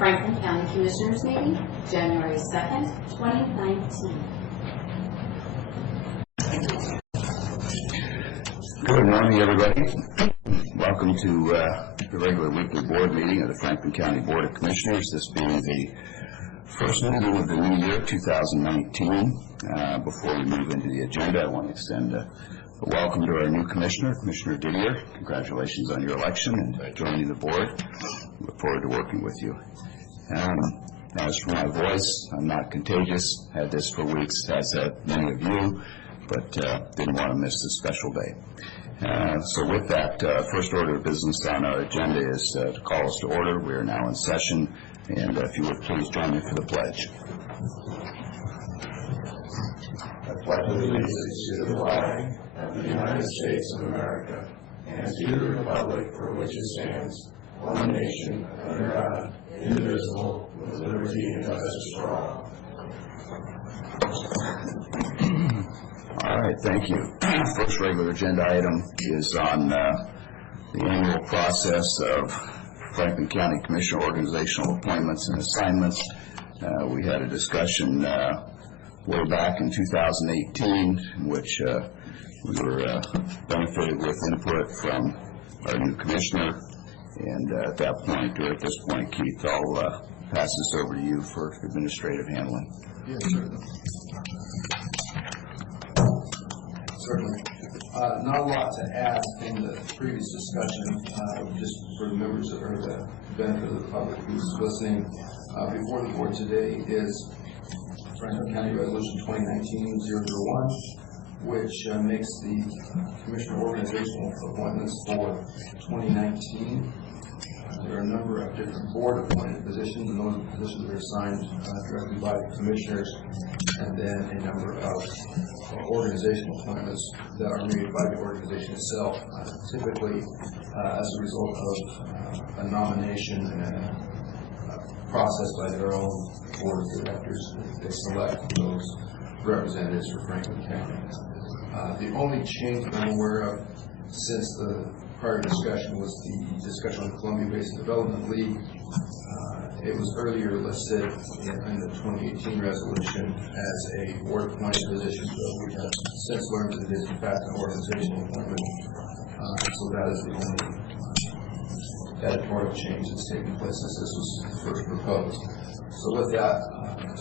Franklin County Commissioners meeting, January 2nd, 2019. Good morning, everybody. Welcome to the regular weekly board meeting of the Franklin County Board of Commissioners, this being the first meeting of the new year, 2019. Before we move into the agenda, I want to extend a welcome to our new commissioner, Commissioner Didier. Congratulations on your election and joining the board. Look forward to working with you. As for my voice, I'm not contagious. Had this for weeks, as have many of you, but didn't want to miss this special day. So with that, first order of business on our agenda is to call us to order. We are now in session, and if you would please join me for the pledge. I pledge allegiance to the flag of the United States of America and to the republic for which it stands, one nation, under God, indivisible, with liberty and justice for all. All right, thank you. First regular agenda item is on the annual process of Franklin County Commissioner organizational appointments and assignments. We had a discussion way back in 2018 in which we were benefited with input from our new commissioner. And at that point, or at this point, Keith, I'll pass this over to you for administrative handling. Yes, certainly. Not a lot to add from the previous discussion, just for the members or the benefit of the public who's listening. Before the board today is Franklin County Resolution 2019-001, which makes the commissioner organizational appointments for 2019. There are a number of different board-appointed positions, and those positions are assigned directly by the commissioners, and then a number of organizational appointments that are made by the organization itself, typically as a result of a nomination and a process by their own board of directors. They select those representatives for Franklin County. The only change that I'm aware of since the prior discussion was the discussion on the Columbia Basin Development League. It was earlier listed in the 2018 resolution as a board-appointed position, but we have since learned that it is in fact an organizational appointment. So that is the only editorial change that's taken place since this was first proposed. So with that,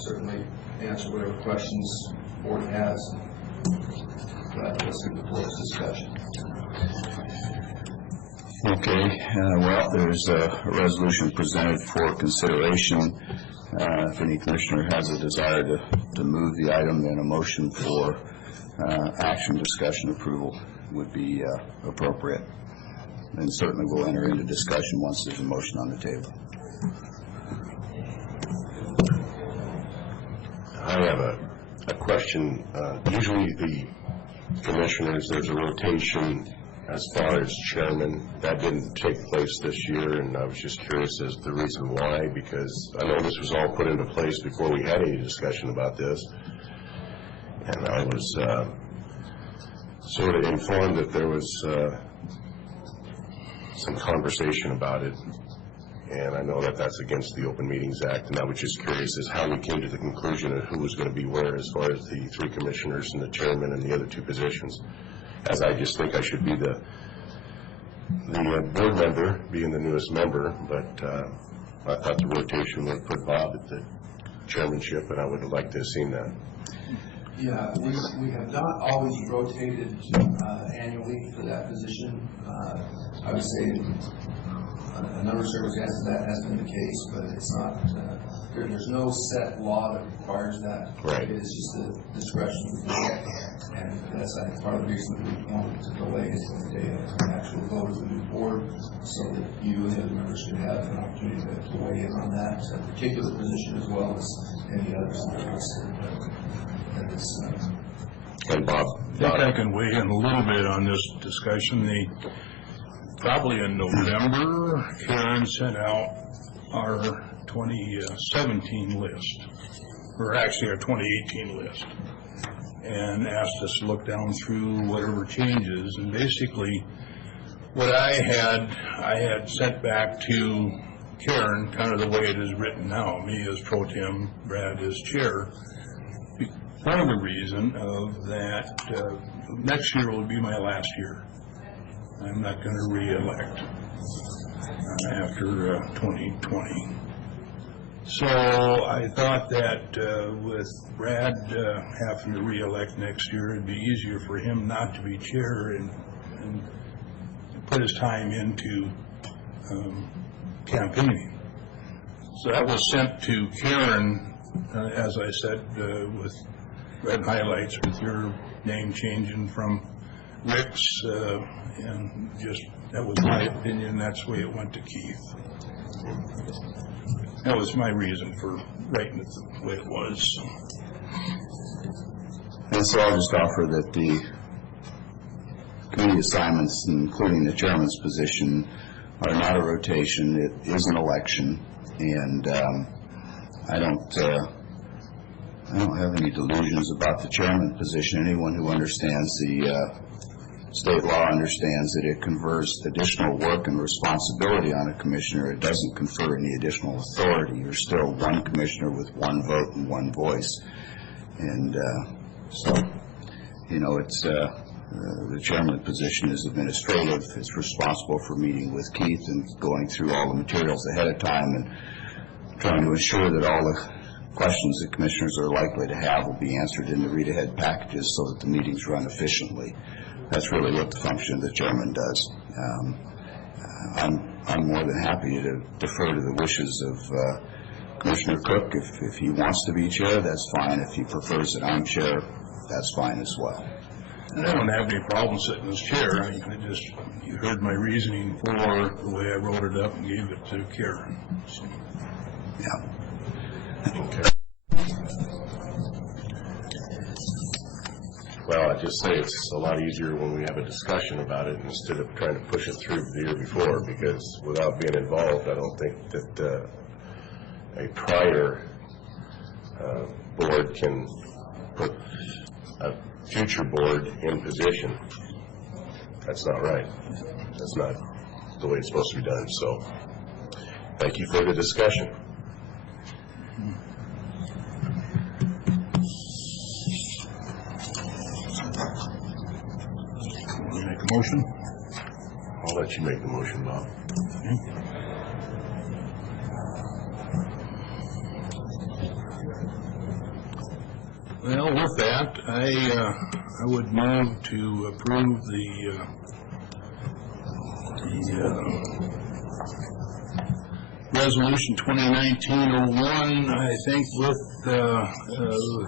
certainly answer whatever questions the board has. Glad to listen to the board's discussion. Okay, well, there's a resolution presented for consideration. If any commissioner has a desire to move the item, then a motion for action, discussion, approval would be appropriate. And certainly we'll enter into discussion once there's a motion on the table. I have a question. Usually the commissioners, there's a rotation as far as chairman. That didn't take place this year, and I was just curious as to the reason why, because I know this was all put into place before we had any discussion about this, and I was sort of informed that there was some conversation about it, and I know that that's against the Open Meetings Act, and I was just curious as how we came to the conclusion of who was going to be where as far as the three commissioners and the chairman and the other two positions, as I just think I should be the board member, being the newest member, but I thought the rotation would put Bob at the chairmanship, and I would have liked to have seen that. Yeah, we have not always rotated annually for that position. I would say in a number of circumstances that has been the case, but it's not, there's no set law that requires that. Right. It's just the discretion of the board, and that's I think part of the reason that we wanted to delay it until the day of the actual vote of the new board, so that you and the other members could have an opportunity to weigh in on that particular position as well as any others that are listed. And Bob, I think I can weigh in a little bit on this discussion. Probably in November, Karen sent out our 2017 list, or actually our 2018 list, and asked us to look down through whatever changes. And basically, what I had sent back to Karen, kind of the way it is written now, me as pro tem, Brad as chair, for the reason of that next year will be my last year. I'm not going to re-elect after 2020. So I thought that with Brad having to re-elect next year, it'd be easier for him not to be chair and put his time into campaigning. So that was sent to Karen, as I said, with red highlights with your name changing from Rick's, and just, that was my opinion, that's the way it went to Keith. That was my reason for writing it the way it was. And so I'll just offer that the committee assignments, including the chairman's position, are not a rotation. It is an election, and I don't have any delusions about the chairman position. Anyone who understands the state law understands that it confers additional work and responsibility on a commissioner. It doesn't confer any additional authority. You're still one commissioner with one vote and one voice. And so, you know, it's the chairman position is administrative. It's responsible for meeting with Keith and going through all the materials ahead of time and trying to ensure that all the questions that commissioners are likely to have will be answered in the read-ahead packages so that the meetings run efficiently. That's really what the function of the chairman does. I'm more than happy to defer to the wishes of Commissioner Cook. If he wants to be chair, that's fine. If he prefers that I'm chair, that's fine as well. And I don't have any problem sitting as chair. I just, you heard my reasoning for the way I wrote it up and gave it to Karen. So. Yeah. Okay. Well, I just say it's a lot easier when we have a discussion about it instead of trying to push it through the year before, because without being involved, I don't think that a prior board can put a future board in position. That's not right. That's not the way it's supposed to be done. So thank you for the discussion. Make a motion? I'll let you make the motion, Bob. Okay. Well, with that, I would move to approve the resolution 2019-01, I think, with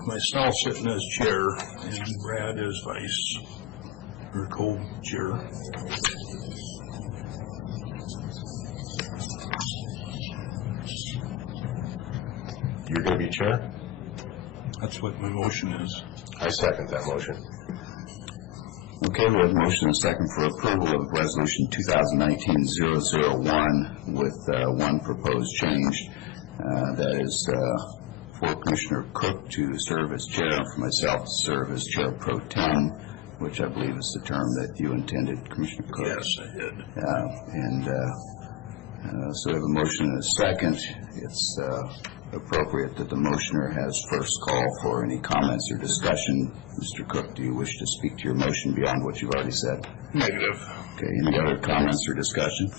myself sitting as chair and Brad as vice or co-chair. You're going to be chair? That's what my motion is. I second that motion. Okay, we have a motion and a second for approval of resolution 2019-001 with one proposed change. That is for Commissioner Cook to serve as chair and for myself to serve as chair pro tem, which I believe is the term that you intended, Commissioner Cook. Yes, I did. So we have a motion and a second. It's appropriate that the motioner has first call for any comments or discussion. Mr. Cook, do you wish to speak to your motion beyond what you've already said? Negative. Okay, any other comments or discussion?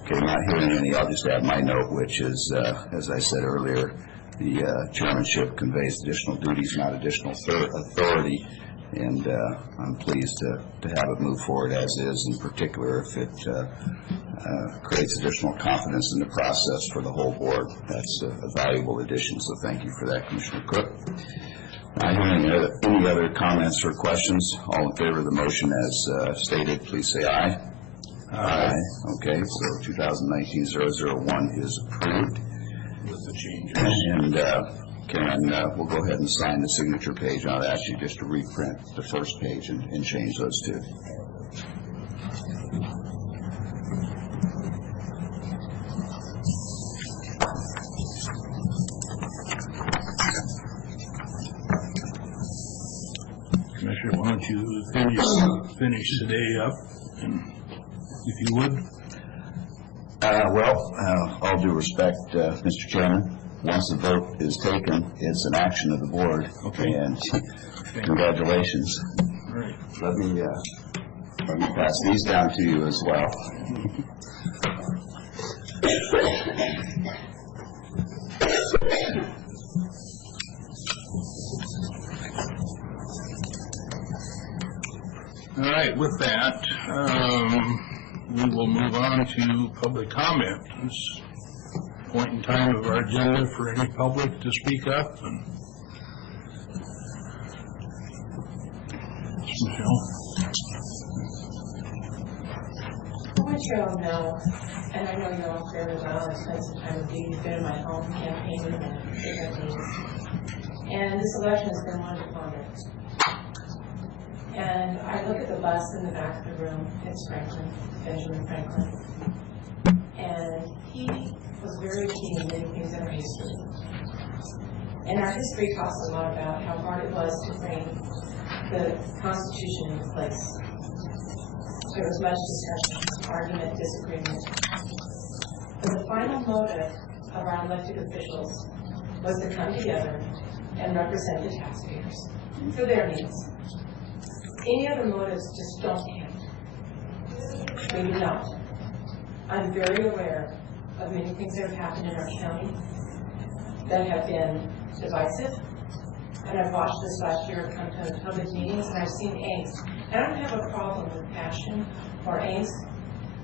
Okay, not hearing any, I'll just add my note, which is, as I said earlier, the chairmanship conveys additional duties, not additional authority, and I'm pleased to have it move forward as is, in particular if it creates additional confidence in the process for the whole board. That's a valuable addition, so thank you for that, Commissioner Cook. Not hearing any other comments or questions, all in favor of the motion as stated, please say aye. Aye. Okay, so 2019-001 is approved. With the changes. And Karen, we'll go ahead and sign the signature page. I'll ask you just to reprint the first page and change those two. Commissioner, why don't you finish today up, and if you would? All due respect, Mr. Chairman, once the vote is taken, it's an action of the board. Okay. And congratulations. All right. Let me pass these down to you as well. All right, with that, we will move on to public comment. This point in time of our agenda for any public to speak up. And Michelle? I want you all to know, and I know you all very well, I've spent some time with you, you've been in my home campaigning and different things. And this election has been one to ponder. And I look at the bus in the back of the room, it's Franklin, Benjamin Franklin. And he was very key in many things in our history. And our history talks a lot about how hard it was to bring the Constitution into place. There was much discussion, argument, disagreement. But the final motive of our elected officials was to come together and represent the taxpayers for their needs. Any other motives just don't count. We do not. I'm very aware of many things that have happened in our county that have been divisive. And I've watched this last year come to public meetings and I've seen angst. I don't have a problem with passion or angst,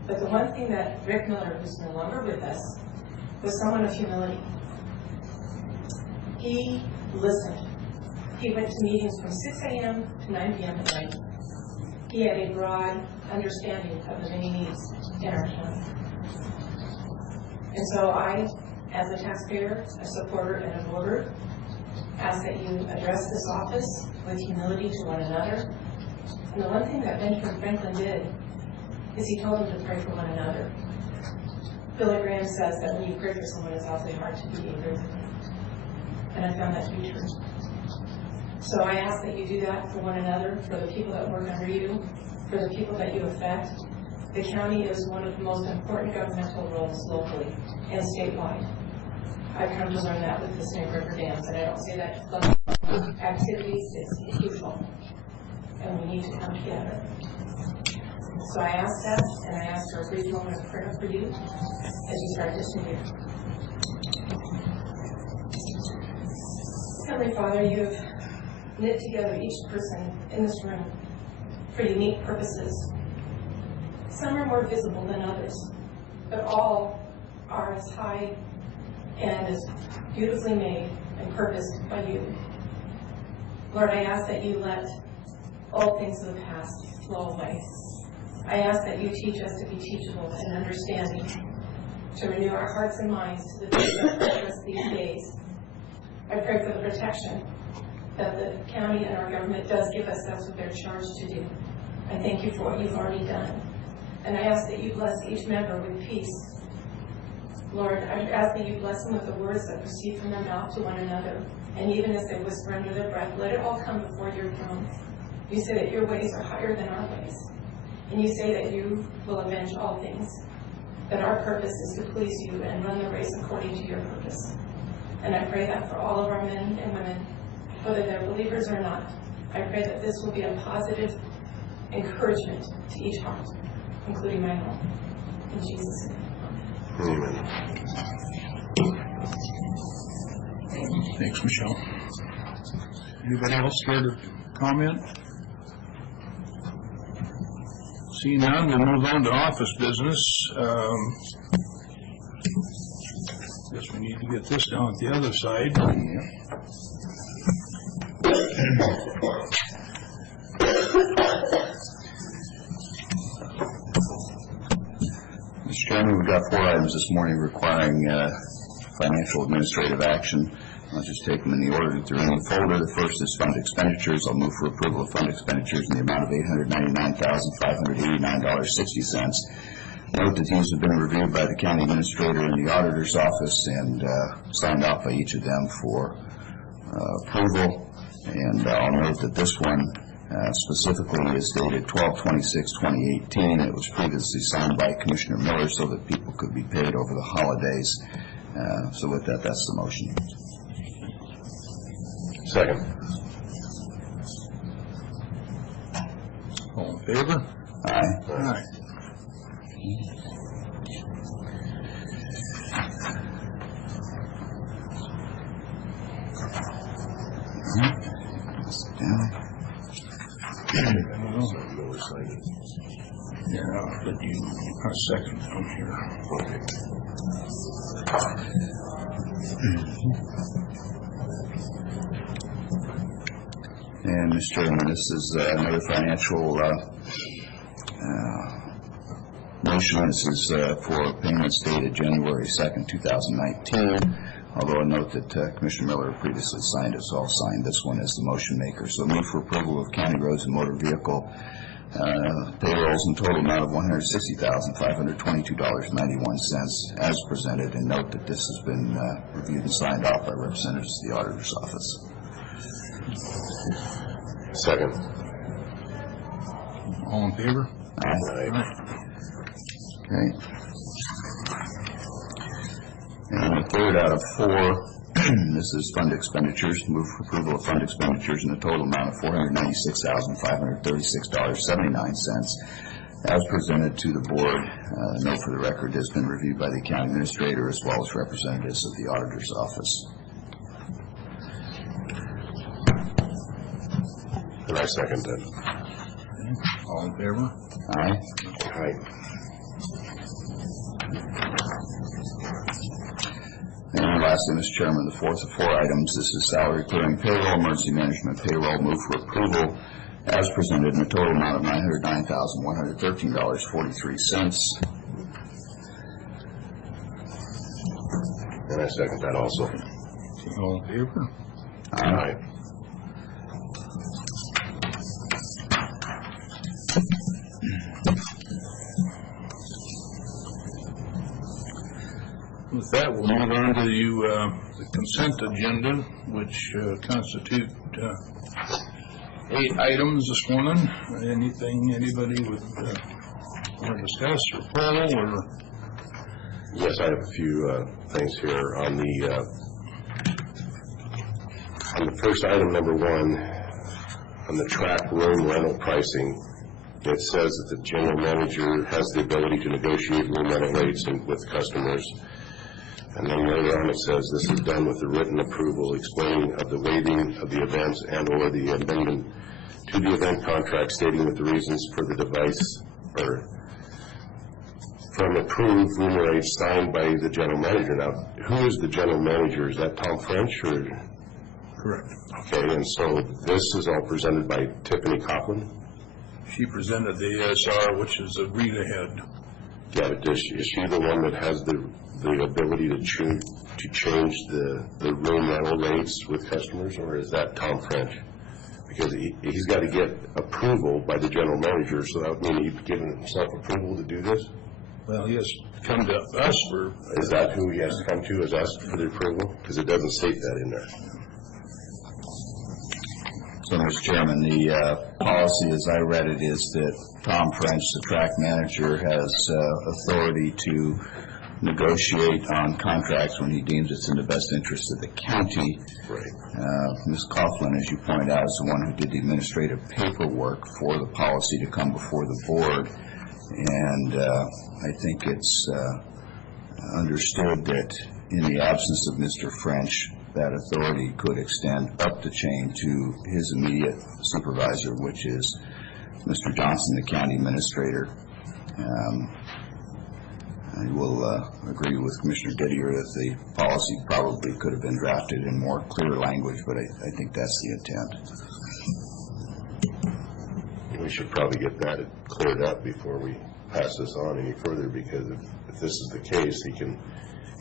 but the one thing that Rick Miller, who's no longer with us, was someone of humility. He listened. He went to meetings from 6 a.m. to 9 p.m. at night. He had a broad understanding of the many needs in our county. And so I, as a taxpayer, a supporter, and a voter, ask that you address this office with humility to one another. And the one thing that Benjamin Franklin did is he told them to pray for one another. Billy Graham says that when you pray for someone, it's awfully hard to be angry with them. And I found that to be true. So I ask that you do that for one another, for the people that work under you, for the people that you affect. The county is one of the most important governmental roles locally and statewide. I've come to learn that with the Snake River Dams, and I don't say that to fund activities, it's huge, and we need to come together. So I ask that, and I ask for a brief moment of prayer for you as you start this new year. Heavenly Father, you have knit together each person in this room for unique purposes. Some are more visible than others, but all are as high and as beautifully made and purposed by you. Lord, I ask that you let all things of the past flow away. I ask that you teach us to be teachable and understanding, to renew our hearts and minds to the things that affect us these days. I pray for the protection that the county and our government does give us. That's what they're charged to do. I thank you for what you've already done. And I ask that you bless each member with peace. Lord, I ask that you bless them with the words that proceed from their mouth to one another. And even as they whisper under their breath, let it all come before your throne. You say that your ways are higher than our ways. And you say that you will avenge all things. That our purpose is to please you and run the race according to your purpose. And I pray that for all of our men and women, whether they're believers or not, I pray that this will be a positive encouragement to each heart, including my own. In Jesus' name. Amen. Thanks, Michelle. Anybody else care to comment? Seeing none, we'll move on to office business. Guess we need to get this down at the other side. Mr. Chairman, we've got 4 items this morning requiring financial administrative action. I'll just take them in the order that they're in the folder. The first is fund expenditures. I'll move for approval of fund expenditures in the amount of $899,589.60. Note that these have been reviewed by the county administrator and the auditor's office and signed off by each of them for approval. And I'll note that this one specifically is dated 12/26/2018. It was previously signed by Commissioner Miller so that people could be paid over the holidays. So with that, that's the motion. Second. All in favor? Aye. Aye. Yeah, but you, a second down here. And, Mr. Chairman, this is another financial motion. This is for payments dated January 2nd, 2019. Although I note that Commissioner Miller previously signed it, so I'll sign this one as the motion maker. So move for approval of county roads and motor vehicle payrolls in total amount of $160,522.91 as presented, and note that this has been reviewed and signed off by representatives of the auditor's office. Second. All in favor? Aye. Aye. Okay. And the third out of four, this is fund expenditures. Move for approval of fund expenditures in the total amount of $496,536.79 as presented to the board. Note for the record, has been reviewed by the county administrator as well as representatives of the auditor's office. And I second that. All in favor? Aye. Aye. And lastly, Mr. Chairman, the fourth of four items, this is salary clearing payroll, emergency management payroll. Move for approval as presented in the total amount of $909,113.43. And I second that also. All in favor? Aye. With that, we'll move on to the consent agenda, which constitute 8 items this morning. Anything anybody would want to discuss or pull, or? Yes, I have a few things here. On the first item, number 1, on the track room rental pricing, it says that the general manager has the ability to negotiate room rental rates with customers. And then later on it says this is done with the written approval explaining of the waiving of the events and or the amendment to the event contract stating that the reasons for the device or from approved room rates signed by the general manager. Now, who is the general manager? Is that Tom French or? Correct. Okay, and so this is all presented by Tiffany Copeland? She presented the ASR, which is a read-ahead. Yeah, but is she the one that has the ability to change the room rental rates with customers, or is that Tom French? Because he's got to get approval by the general manager, so that would mean he's given himself approval to do this? Well, he has come to us for... Is that who he has to come to, is us for the approval? Because it doesn't state that in there. So, Mr. Chairman, the policy as I read it is that Tom French, the track manager, has authority to negotiate on contracts when he deems it's in the best interest of the county. Right. Ms. Coughlin, as you point out, is the one who did the administrative paperwork for the policy to come before the board. And I think it's understood that in the absence of Mr. French, that authority could extend up the chain to his immediate supervisor, which is Mr. Johnson, the county administrator. I will agree with Commissioner Didier that the policy probably could have been drafted in more clear language, but I think that's the intent. We should probably get that cleared up before we pass this on any further, because if this is the case,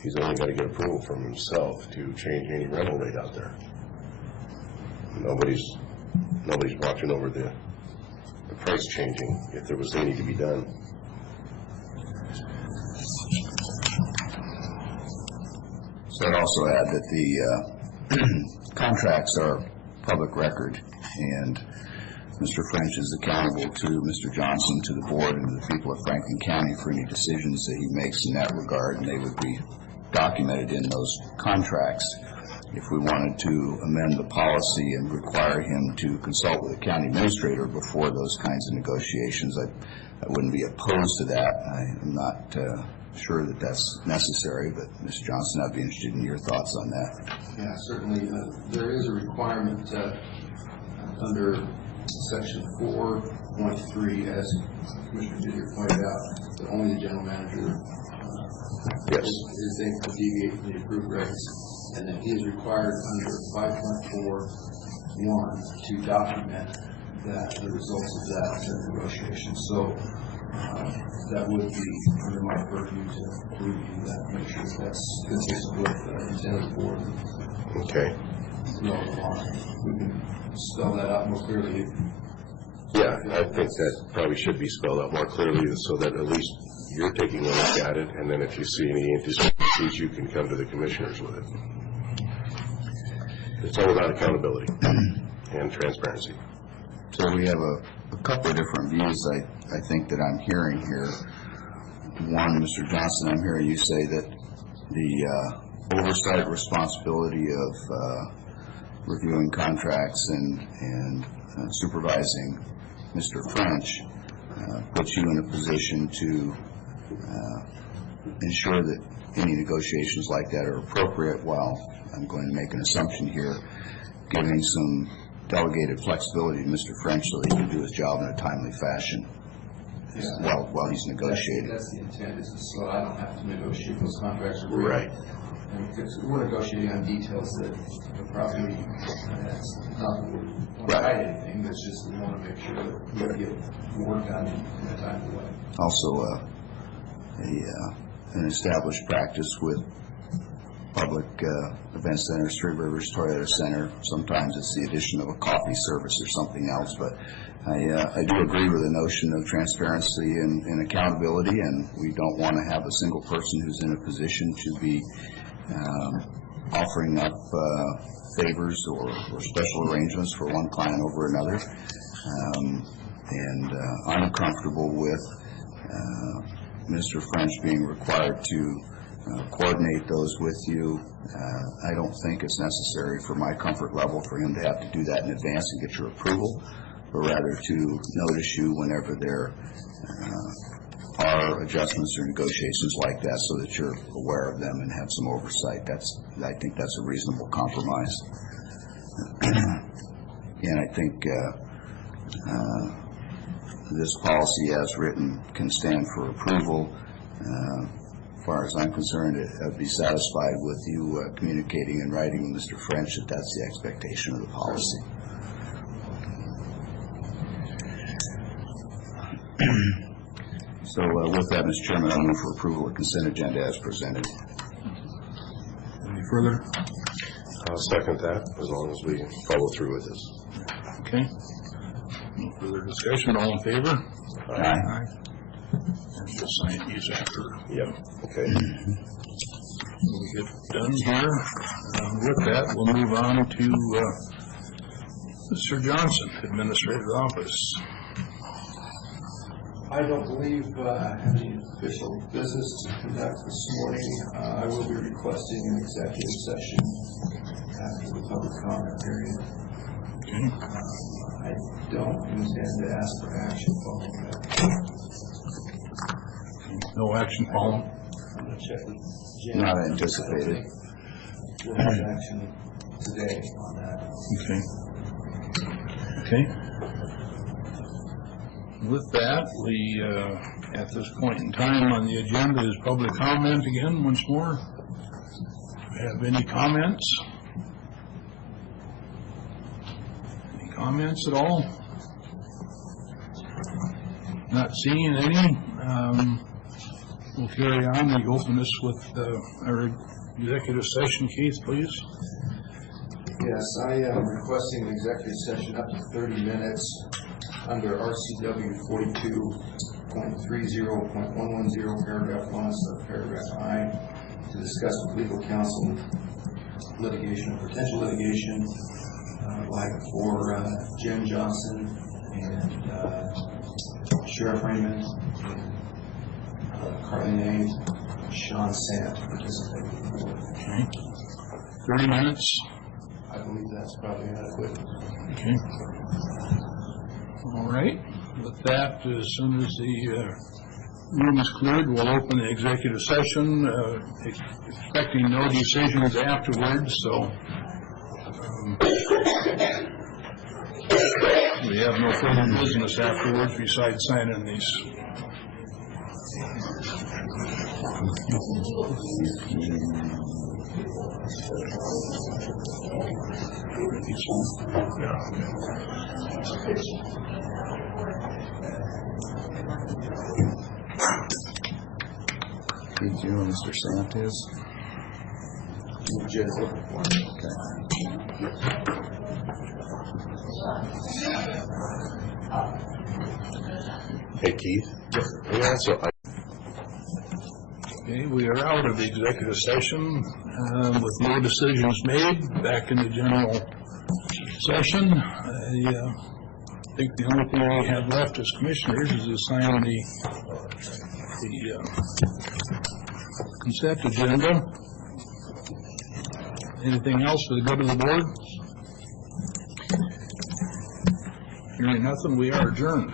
he's only got to get approval from himself to change any rental rate out there. Nobody's watching over the price changing if there was any to be done. So I'd also add that the contracts are public record, and Mr. French is accountable to Mr. Johnson, to the board, and to the people of Franklin County for any decisions that he makes in that regard, and they would be documented in those contracts. If we wanted to amend the policy and require him to consult with the county administrator before those kinds of negotiations, I wouldn't be opposed to that. I'm not sure that that's necessary, but Mr. Johnson, I'd be interested in your thoughts on that. Yeah, certainly. There is a requirement under Section 4.3, as Commissioner Didier pointed out, that only the general manager is able to deviate from the approved rates, and then he is required under 5.4.1 to document the results of that negotiation. So that would be under my purview to review that, make sure that's consistent with the intent of the board. Okay. We can spell that out more clearly. Yeah, I think that probably should be spelled out more clearly so that at least you're taking a look at it, and then if you see any indiscrepancies, you can come to the commissioners with it. It's all about accountability and transparency. So we have a couple of different views I think that I'm hearing here. One, Mr. Johnson, I'm hearing you say that the oversight responsibility of reviewing contracts and supervising Mr. French puts you in a position to ensure that any negotiations like that are appropriate, while I'm going to make an assumption here, giving some delegated flexibility to Mr. French so that he can do his job in a timely fashion while he's negotiating. That's the intent, is so I don't have to negotiate those contracts. Right. And because we're negotiating on details that the property has not want to hide anything, that's just we want to make sure that we get work done in a timely way. Also, an established practice with public event centers, Three Rivers Toyota Center. Sometimes it's the addition of a coffee service or something else, but I do agree with the notion of transparency and accountability, and we don't want to have a single person who's in a position to be offering up favors or special arrangements for one client over another. And I'm comfortable with Mr. French being required to coordinate those with you. I don't think it's necessary for my comfort level for him to have to do that in advance and get your approval, but rather to notice you whenever there are adjustments or negotiations like that, so that you're aware of them and have some oversight. I think that's a reasonable compromise. And I think this policy as written can stand for approval. As far as I'm concerned, I'd be satisfied with you communicating and writing with Mr. French that that's the expectation of the policy. So with that, Mr. Chairman, I move for approval of consent agenda as presented. Any further? I'll second that, as long as we follow through with this. Okay. No further discussion. All in favor? Aye. And we'll sign these after Yep. Okay. we get done here. With that, we'll move on to Mr. Johnson, Administrative Office. I don't believe I have any official business to conduct this morning. I will be requesting an executive session after the public comment period. Okay. I don't intend to ask for action following that. No action following? I'm going to check with Jim. Not anticipated. We'll have action today on that. Okay. Okay. With that, we, at this point in time on the agenda is public comment again, once more. Do we have any comments? Any comments at all? Not seeing any. We'll carry on. We open this with our executive session. Keith, please. Yes, I am requesting an executive session up to 30 minutes under RCW 42.30.110, paragraph 1, subparagraph I, to discuss with legal counsel litigation, potential litigation, like for Jen Johnson and Sheriff Raymond, Carly Name, Sean Sant participated. Okay. 30 minutes. I believe that's probably adequate. Okay. All right. With that, as soon as the room is cleared, we'll open the executive session, expecting no decisions afterwards, so we have no further business afterwards besides signing these. Did you know Mr. Sant is? Hey, Keith? Yeah, so Okay, we are out of the executive session with no decisions made. Back in the general session. I think the only thing we have left as commissioners is to sign the consent agenda. Anything else for the good of the board? Hearing nothing, we are adjourned.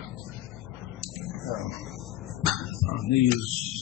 On these